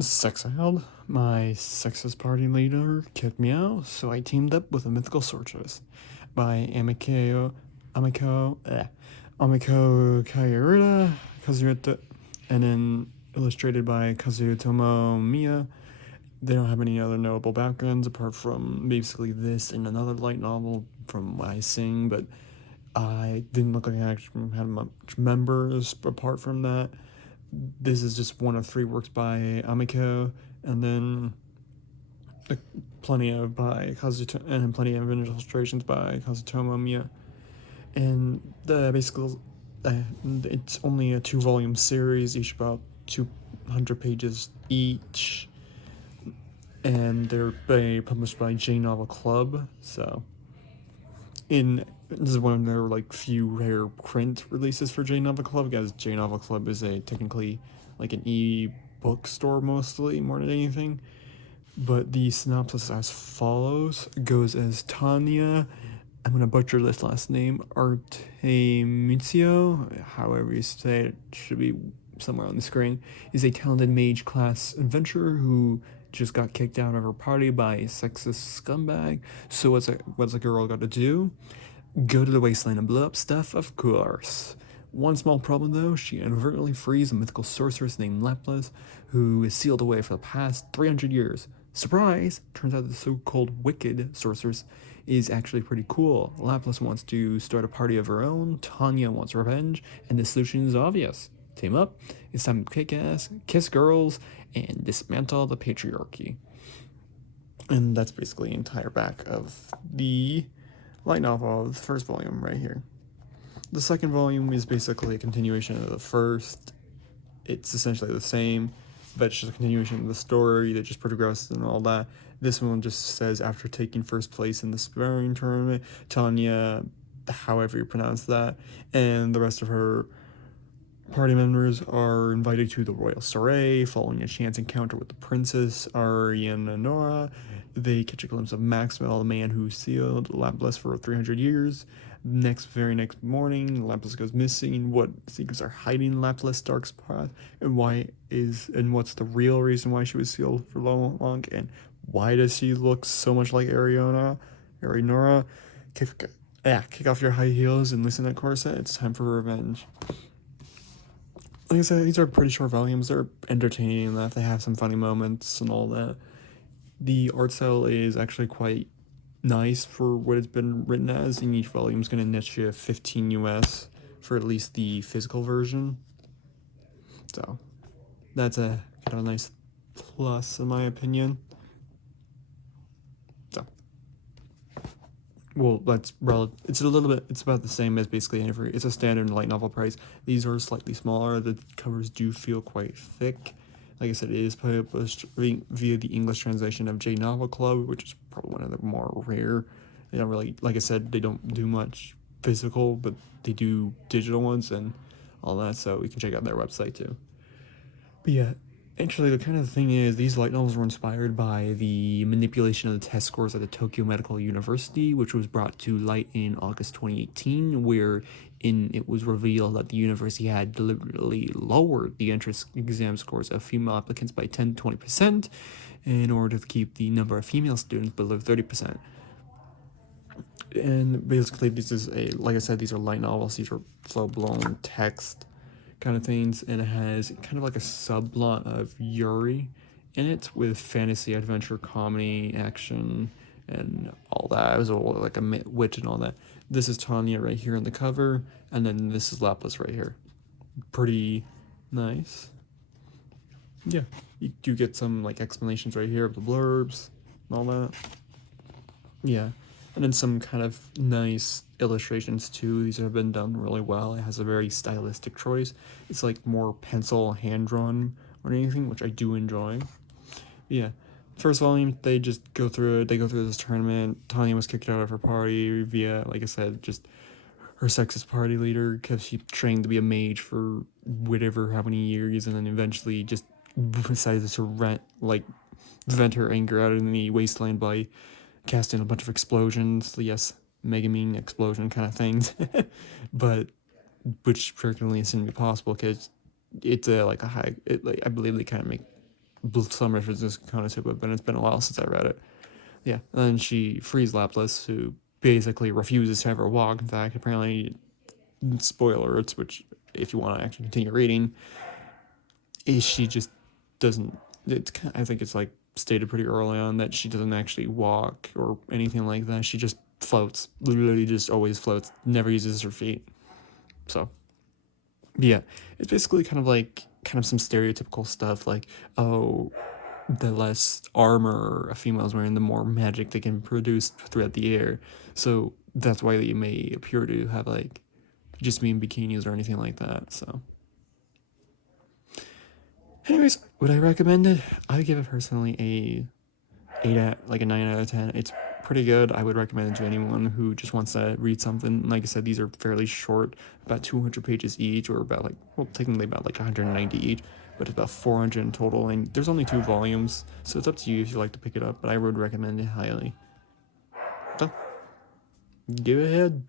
Sexiled, my sexist party leader, kicked me out, so I teamed up with a mythical sorceress by Amiko Kazuruta, and then illustrated by Kazutomo Miya. They don't have any other notable backgrounds apart from basically this and another light novel from what I sing, but I didn't look like I actually had much members apart from that. This is just one of three works by Amiko, and then plenty of by Kazuto and plenty of illustrations by Kazutomo Miya. And the basically, it's only a 2-volume series, each about 200 pages each, and they're published by J Novel Club. So, this is one of their like few rare print releases for J Novel Club, because J Novel Club is a technically like an e-book store mostly more than anything. But the synopsis as follows goes as Tanya, I'm gonna butcher this last name, Artemizio, however you say it, should be somewhere on the screen, is a talented mage class adventurer who just got kicked out of her party by a sexist scumbag. So what's a girl got to do? Go to the wasteland and blow up stuff, of course. One small problem though, she inadvertently frees a mythical sorceress named Laplace, who is sealed away for the past 300 years. Surprise! Turns out the so-called wicked sorceress is actually pretty cool. Laplace wants to start a party of her own, Tanya wants revenge, and the solution is obvious. Team up, it's time to kick ass, kiss girls, and dismantle the patriarchy. And that's basically the entire back of the light novel of the first volume right here. The second volume is basically a continuation of the first. It's essentially the same, but it's just a continuation of the story that just progressed and all that. This one just says, after taking first place in the sparring tournament, Tanya, however you pronounce that, and the rest of her party members are invited to the royal soiree following a chance encounter with the princess Ariana. They catch a glimpse of Maxwell, the man who sealed Laplace for 300 years. Very next morning, Laplace goes missing. What secrets are hiding Laplace's dark spot, and what's the real reason why she was sealed for long, and why does she look so much like Ariana? Kick off your high heels and listen to corset. It's time for revenge. Like I said, these are pretty short volumes. They're entertaining enough. They have some funny moments and all that. The art style is actually quite nice for what it's been written as, and each volume is going to net you 15 US for at least the physical version. So that's a kind of a nice plus in my opinion. So, well, it's about the same as basically it's a standard light novel price. These are slightly smaller. The covers do feel quite thick. Like I said, it is published via the English translation of J Novel Club, which is probably one of the more rare. They don't really, like I said, they don't do much physical, but they do digital ones and all that, so you can check out their website too. But yeah, actually, the kind of thing is, these light novels were inspired by the manipulation of the test scores at the Tokyo Medical University, which was brought to light in August 2018, where it was revealed that the university had deliberately lowered the entrance exam scores of female applicants by 10 to 20% in order to keep the number of female students below 30%. And basically, like I said, these are light novels. These are full-blown text kind of things, and it has kind of like a subplot of Yuri in it with fantasy, adventure, comedy, action, and all that. It was all like a witch and all that. This is Tanya right here on the cover, and then this is Lapis right here. Pretty nice. Yeah, you do get some like explanations right here of the blurbs and all that. Yeah, and then some kind of nice illustrations too. These have been done really well. It has a very stylistic choice. It's like more pencil hand drawn or anything, which I do enjoy. Yeah, first volume, they just go through it. They go through this tournament. Tanya was kicked out of her party via, like I said, just her sexist party leader, because she trained to be a mage for whatever how many years, and then eventually just decided to vent her anger out in the wasteland by casting a bunch of explosions. Yes, Megamine explosion kind of things, but which frequently isn't possible because it's I believe they kind of make some references kind of to it, but it's been a while since I read it. Yeah, and then she frees Lapis, who basically refuses to ever walk. In fact, apparently, spoiler alerts, which if you want to actually continue reading, is she just doesn't. It's I think it's like stated pretty early on that she doesn't actually walk or anything like that. She just floats, literally just always floats, never uses her feet. So yeah, it's basically kind of some stereotypical stuff like, oh, the less armor a female is wearing, the more magic they can produce throughout the air. So that's why they may appear to have like just be in bikinis or anything like that. So, anyways, would I recommend it? I would give it personally a 9 out of 10. It's pretty good. I would recommend it to anyone who just wants to read something. Like I said, these are fairly short, about 200 pages each, or about technically about like 190 each, but it's about 400 in total. And there's only 2 volumes, so it's up to you if you like to pick it up. But I would recommend it highly. So, go ahead.